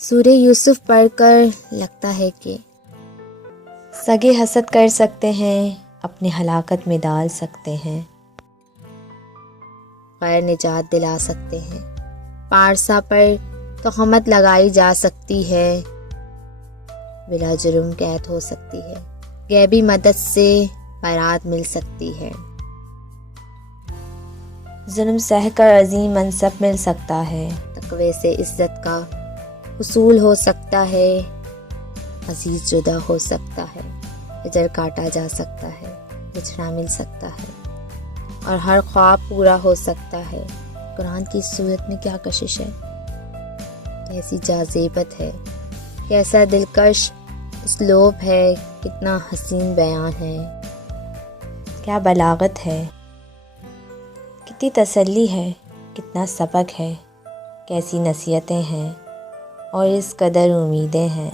سورہ یوسف پڑھ کر لگتا ہے کہ سگے حسد کر سکتے ہیں، اپنی ہلاکت میں ڈال سکتے ہیں، غیر نجات دلا سکتے ہیں، پارسا پر تہمت لگائی جا سکتی ہے، بلا جرم قید ہو سکتی ہے، غیبی مدد سے برات مل سکتی ہے، ظلم سہ کر عظیم منصب مل سکتا ہے، تقوی سے عزت کا حصول ہو سکتا ہے، عزیز جدا ہو سکتا ہے، اجر کاٹا جا سکتا ہے، بچھڑا مل سکتا ہے، اور ہر خواب پورا ہو سکتا ہے۔ قرآن کی صورت میں کیا کشش ہے، کیسی جاذبت ہے، کیسا دلکش اسلوب ہے، کتنا حسین بیان ہے، کیا بلاغت ہے، کتنی تسلی ہے، کتنا سبق ہے، کیسی نصیحتیں ہیں اور اس قدر امیدیں ہیں۔